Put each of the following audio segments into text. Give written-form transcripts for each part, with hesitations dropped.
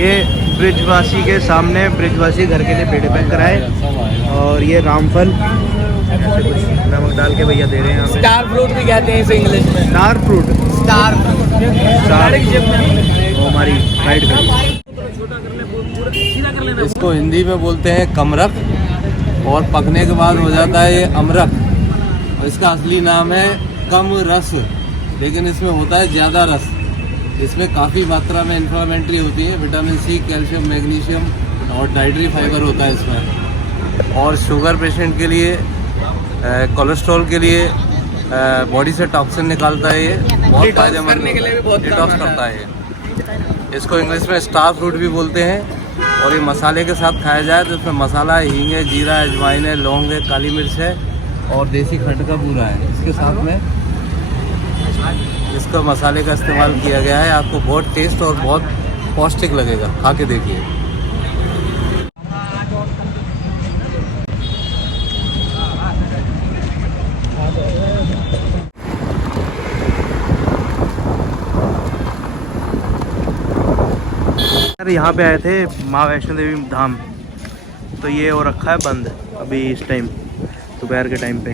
ये ब्रिजवासी के सामने ब्रिजवासी घर के लिए पेड़े पैक कराए और ये रामफल ऐसे कुछ नमक डाल के भैया दे रहे हैं यहाँ पे। स्टार फ्रूट भी कहते हैं इसे इंग्लिश में। Star fruit. स्टार वो हमारी गाइड करी। इसको हिंदी में बोलते हैं कमरक और पकने के बाद हो जाता है ये अमरक। और इसका असली नाम है कम रस, लेकिन इसमें होता है ज़्यादा रस। इसमें काफ़ी मात्रा में इन्फ्लेमेटरी होती है, विटामिन सी, कैल्शियम, मैग्नीशियम और डाइटरी फाइबर होता है इसमें। और शुगर पेशेंट के लिए, कोलेस्ट्रॉल के लिए, बॉडी से टॉक्सिन निकालता है ये, बहुत फायदेमंद, डिटॉक्स करता है ये। इसको इंग्लिश में स्टार फ्रूट भी बोलते हैं। और ये मसाले के साथ खाया जाए तो इसमें मसाला है, हींग है, जीरा, अजवाइन है, लौंग है, काली मिर्च है और देसी खंड का बूरा है। इसके साथ में इसका मसाले का इस्तेमाल किया गया है। आपको बहुत टेस्ट और बहुत पौष्टिक लगेगा, खा के देखिए। यहाँ पे आए थे माँ वैष्णो देवी धाम, तो ये हो रखा है बंद अभी इस टाइम, दोपहर के टाइम पे।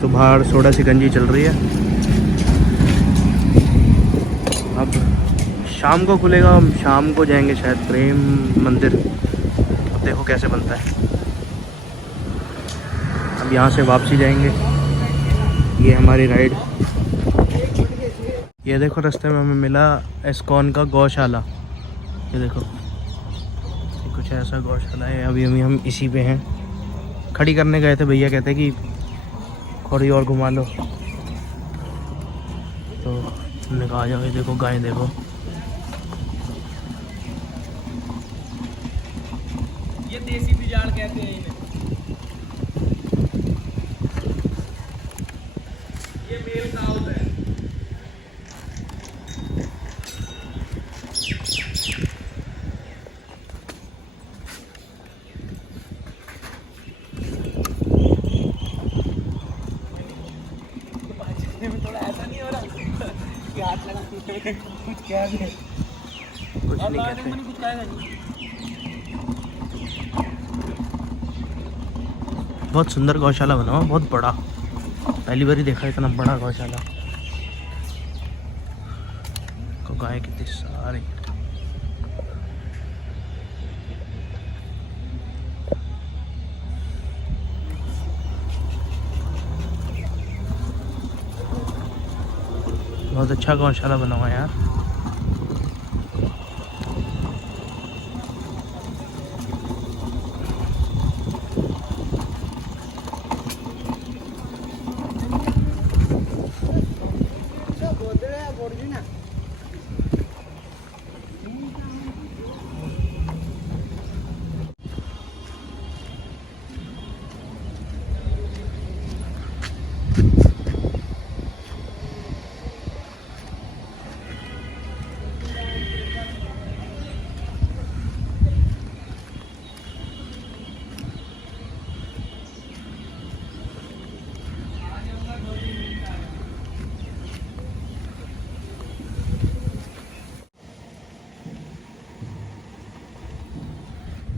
तो बाहर सोडा सिकंजी चल रही है। अब शाम को खुलेगा, हम शाम को जाएंगे शायद प्रेम मंदिर। अब देखो कैसे बनता है। अब यहाँ से वापसी जाएंगे। ये हमारी राइड। ये देखो रास्ते में हमें मिला इस्कॉन का गौशाला। ये देखो ये कुछ ऐसा गौशाला है। अभी हम इसी पे हैं, खड़ी करने गए थे। भैया कहते कि थोड़ी और घुमा लो, तो हमने कहा जाओ। ये देखो गाय, देखो ये देसी बिजाड़ कहते हैं इन्हें। ये मेल काऊ है। थोड़ा ऐसा नहीं हो रहा कि हाथ लगा कुछ क्या है, कुछ नहीं कहते। कुछ कहेगा नहीं। बहुत सुंदर गौशाला बना हुआ, बहुत बड़ा। पहली बार ही देखा इतना बड़ा गौशाला। को गाय कितनी सारी। बहुत अच्छा गौशाला बना हुआ है यार।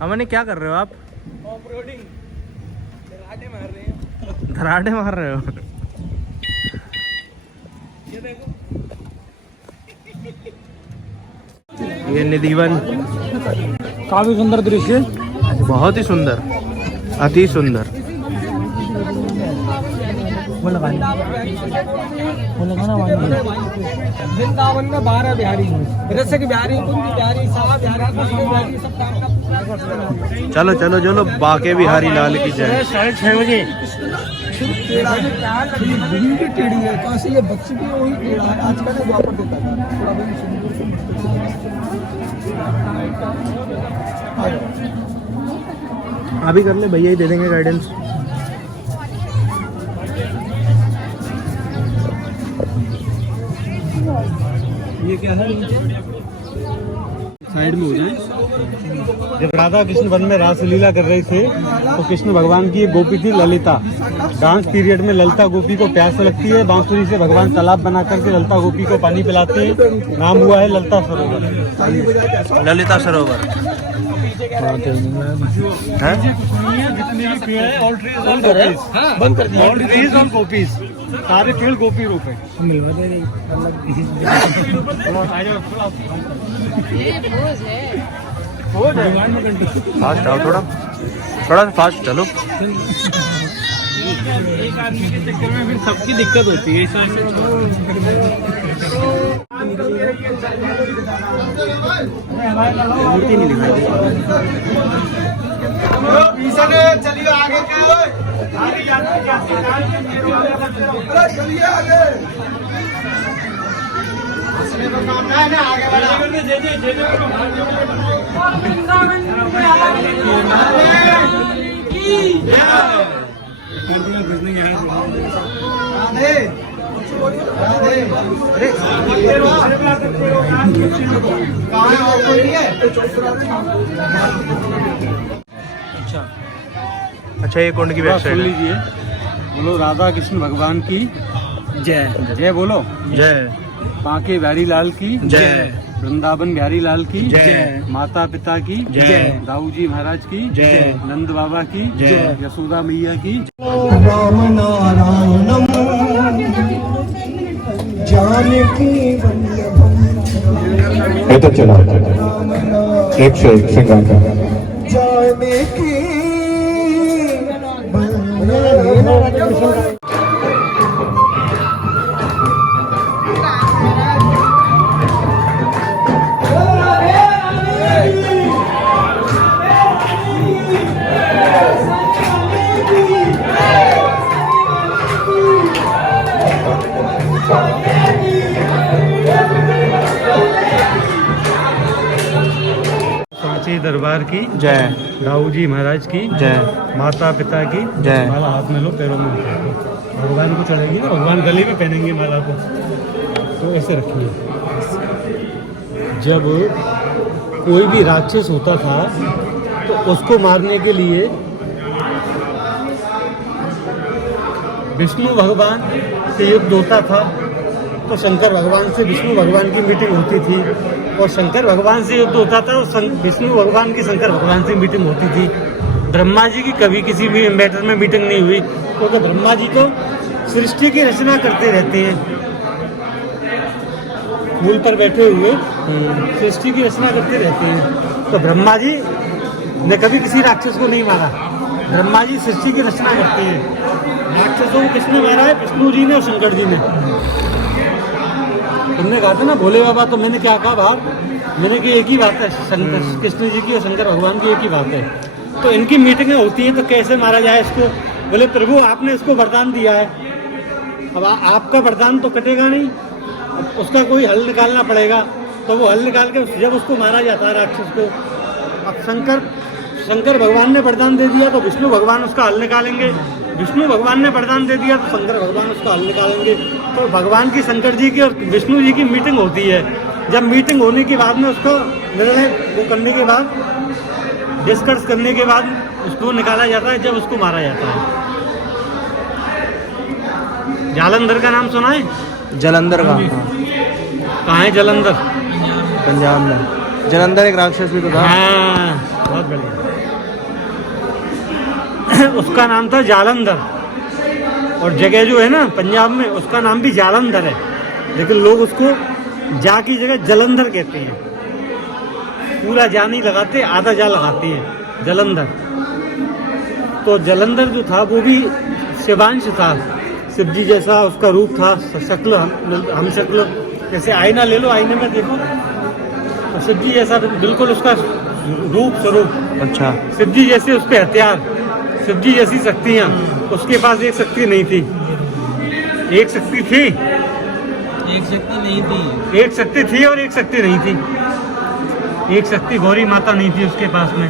अमन क्या कर रहे हो आप? ऑफ रोडिंग धराटे मार रहे हैं। धराटे मार रहे हो? ये देखो, ये निधिवन। काफी सुंदर दृश्य, बहुत ही सुंदर, अति सुंदर। वृंदावन में 12 बिहारी, रसिक बिहारी, कुंज बिहारी, सावा बिहारी, सब काम का। चलो चलो चलो, बाके बिहारी लाल की जय। 6:30 बजे टेढ़ी है, कहाँ से ये बच्ची भी वही टेढ़ा है। आज का द्वापर देता था थोड़ा अभी कर ले, भैया ही दे देंगे गाइडेंस। ये क्या है, साइड में हो जाए। जब राधा कृष्ण वन में रासलीला कर रहे थे तो कृष्ण भगवान की एक गोपी थी ललिता। डांस पीरियड में ललिता गोपी को प्यास लगती है, बांसुरी से भगवान तालाब बना करके ललिता गोपी को पानी पिलाते हैं। नाम हुआ है ललिता सरोवर। ललिता सरोवर है। जितने भी पेड़ है ऑल ट्रीज ऑल गोपीज, बंद कर दिया। ऑल ट्रीज ऑल गोपीज, सारे पेड़ गोपी रूप है। फास्ट आओ, थोड़ा सा फास्ट चलो। एक आदमी के चक्कर में फिर सबकी दिक्कत होती है। मूर्ति नहीं दिखाई। चलिए आगे चलिए आगे अच्छा, ये कुंड की सुन वेबसाइट है। लीजिए। बोलो राधा कृष्ण भगवान की जय। जय बोलो। जय। बांके बिहारी लाल की जय। वृंदावन बिहारी लाल की जय। माता पिता की जय। दाऊ जी महाराज की जय। नंद बाबा की जय। यशोदा मैया की। राम नारायणम जानकी वल्लभम ये तो चला 101 श्रृंगार का जानकी सांची दरबार की जय। दाऊ जी महाराज की जय। माता पिता की जय। माला हाथ में लो, पैरों में उठाओ। भगवान को चढ़ेगी ना, भगवान गले में पहनेंगे माला को, तो ऐसे रखिए। जब कोई भी राक्षस होता था तो उसको मारने के लिए विष्णु भगवान से युद्ध होता था तो शंकर भगवान से विष्णु भगवान की मीटिंग होती थी, और शंकर भगवान से युद्ध होता था और विष्णु भगवान की शंकर भगवान से मीटिंग होती थी। ब्रह्मा जी की कभी किसी भी मैटर में मीटिंग नहीं हुई, क्योंकि ब्रह्मा जी तो सृष्टि की रचना करते रहते हैं, मूल पर बैठे हुए सृष्टि की रचना करते रहते हैं। तो ब्रह्मा जी ने कभी किसी राक्षस को नहीं मारा। ब्रह्मा जी सृष्टि की रचना करते हैं। राक्षसों को किसने मारा है? विष्णु जी ने और शंकर जी ने। तुमने कहा था ना भोले बाबा, तो मैंने क्या कहा बाहर? मैंने कहा एक ही बात है, शंकर कृष्ण जी की और शंकर भगवान की एक ही बात है। तो इनकी मीटिंगें होती हैं, तो कैसे मारा जाए इसको? बोले प्रभु आपने इसको वरदान दिया है, अब आपका वरदान तो कटेगा नहीं, अब उसका कोई हल निकालना पड़ेगा। तो वो हल निकाल के जब उसको मारा जाता है राक्षस को, अब शंकर भगवान ने वरदान दे दिया तो विष्णु भगवान उसका हल निकालेंगे, विष्णु भगवान ने वरदान दे दिया तो शंकर भगवान उसका हल निकालेंगे। तो भगवान की, शंकर जी की और विष्णु जी की मीटिंग होती है। जब मीटिंग होने के बाद में उसको निर्णय वो करने के बाद, डिस्कस करने के बाद उसको निकाला जाता है, जब उसको मारा जाता है। जालंधर का नाम सुना है? जलंधर का कहाँ है जलंधर? पंजाब में। जलंधर एक राक्षस भी तो था। हाँ, बहुत बढ़िया। उसका नाम था जालंधर, और जगह जो है ना पंजाब में, उसका नाम भी जालंधर है, लेकिन लोग उसको जा की जगह जलंधर कहते हैं। पूरा जा नहीं लगाते, आधा जा लगाते हैं, जलंधर। तो जलंधर जो था वो भी शिवांश था, शिव जी जैसा उसका रूप था, शक्ल हम शक्ल, जैसे आईना ले लो, आईने में देखो तो शिव जी जैसा बिल्कुल उसका रूप स्वरूप। अच्छा। शिव जी जैसे उस पे हथियार, शिव जी जैसी शक्तियाँ, उसके पास एक शक्ति नहीं थी। एक शक्ति थी, एक शक्ति नहीं थी। एक शक्ति थी और एक शक्ति नहीं थी। एक शक्ति गौरी माता नहीं थी उसके पास में,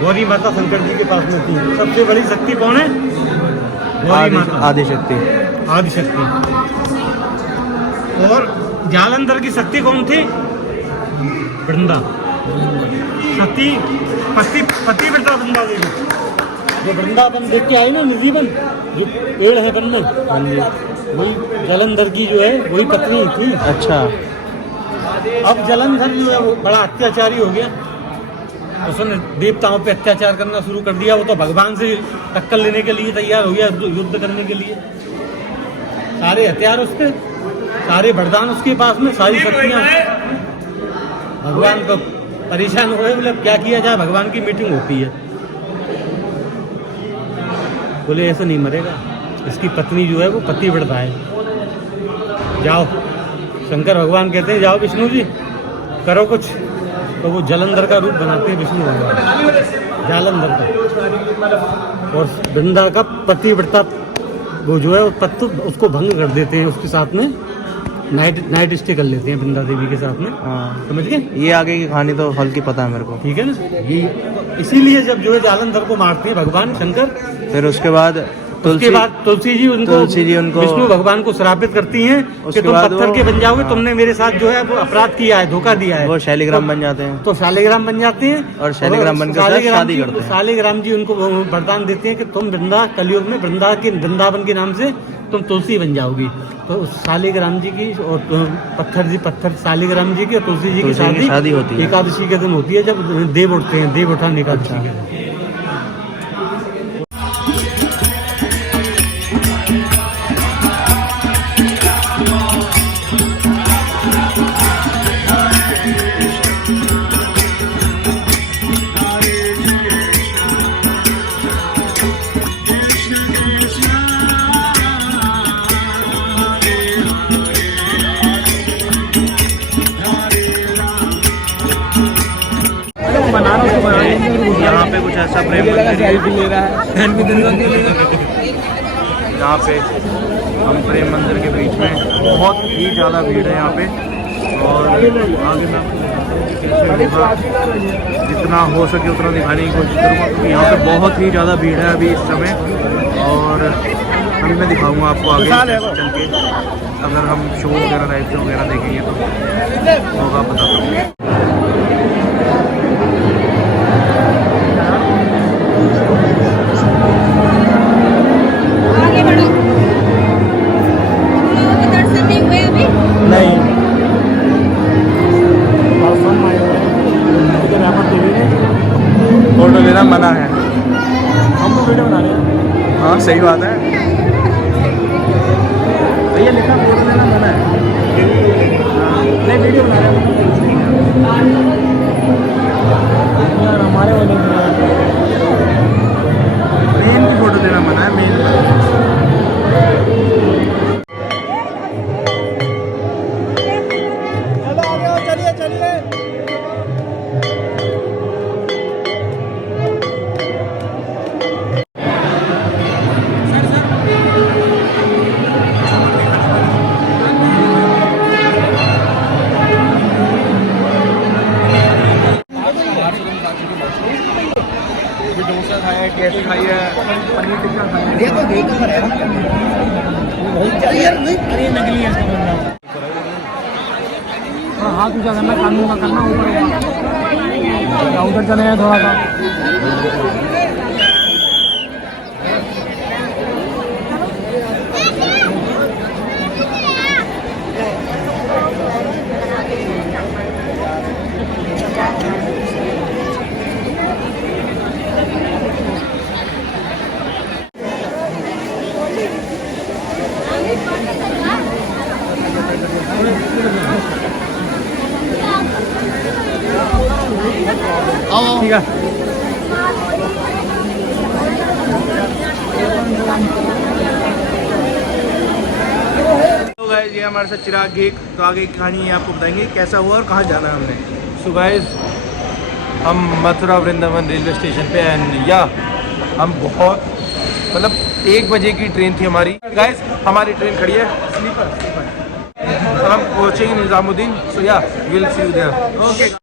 गौरी माता शंकर जी के पास में थी। सबसे बड़ी शक्ति कौन है? गौरी माता, आदिशक्ति। आदिशक्ति। और जालंधर की शक्ति कौन थी? वृंदा। पतिव्रता वृंदा देवी, जो वृंदावन देख के आए ना, निधिवन जो पेड़ है वन में, वही जलंधर की जो है वही पत्नी थी। अच्छा। अब जलंधर जो है वो बड़ा अत्याचारी हो गया, उसने देवताओं पे अत्याचार करना शुरू कर दिया। वो तो भगवान से टक्कर लेने के लिए तैयार हो गया, युद्ध करने के लिए। सारे हथियार उसके, सारे वरदान उसके पास में, सारी शक्तियाँ। भगवान को परेशान हो गए, बोले क्या किया जाए, भगवान की मीटिंग होती है। बोले ऐसे नहीं मरेगा, इसकी पत्नी जो है वो पतिव्रता है, जाओ। शंकर भगवान कहते हैं जाओ विष्णु जी करो कुछ। तो वो जलंधर का रूप बनाते हैं विष्णु भगवान, जालंधर का, और वृंदा का पतिव्रता वो जो है तत्व उसको भंग कर देते हैं। उसके साथ में नाइट स्टे कर लेते हैं वृंदा देवी के साथ में। हाँ, समझ गए? ये आगे की कहानी तो हल्की पता है मेरे को। ठीक है ना, ये इसीलिए जब जो है जालंधर को मारते हैं भगवान शंकर, फिर उसके बाद उसके बाद तुलसी जी उनको विष्णु भगवान को श्रापित करती हैं कि तुम पत्थर के बन जाओगे, तुमने मेरे साथ जो है वो अपराध किया है, धोखा दिया है। वो शालिग्राम बन जाते हैं। तो शालिग्राम बन जाते हैं और शालिग्राम बनकर शादी करते हैं। शालिग्राम जी उनको वरदान देते हैं कि तुम कलयुग में वृंदावन के नाम से तुम तुलसी बन जाओगी। तो उस शालिग्राम जी की और पत्थर शालिग्राम जी की और तुलसी जी की शादी होती है, एकादशी के दिन होती है, जब देव उठते हैं, देव उठाने एकादशी के दिन। यहाँ पे कुछ ऐसा प्रेम मंदिर है, यहाँ पे हम प्रेम मंदिर के बीच में, बहुत ही ज़्यादा भीड़ है यहाँ पे। और आगे मैं कैसे होगा, जितना हो सके उतना दिखाने की कोशिश करूँगा, क्योंकि यहाँ पे बहुत ही ज़्यादा भीड़ है अभी इस समय। और अभी मैं दिखाऊंगा आपको आगे चल के, अगर हम शो वगैरह लाइव शो वगैरह देखेंगे तो होगा पता चलेगा। फोटो लेना मना है, हम तो वीडियो बना रहे हैं। हाँ सही बात है भैया, लिखा फोटो लेना मना है, नहीं वीडियो बना रहे हैं यार। हमारे वाले मेन की फोटो लेना मना है, मेन। डोसा खाया है, कैसे खाई है, पनीर टिक्का खाया है। नकली है इसका बंदा। हाँ, हाथ ऊँचा करना, कानून का करना, ऊपर उधर चले हैं थोड़ा सा। ठीक है। तो गाइस ये हमारे साथ चिराग गेक, तो आगे की कहानी आपको बताएंगे कैसा हुआ और कहाँ जाना है हमने। सो गाइस, हम मथुरा वृंदावन रेलवे स्टेशन पे एंड या हम बहुत मतलब 1 बजे की ट्रेन थी हमारी। गाइस हमारी ट्रेन खड़ी है स्लीपर, हम पहुँचेंगे Nizamuddin. So ya will see you there. Okay.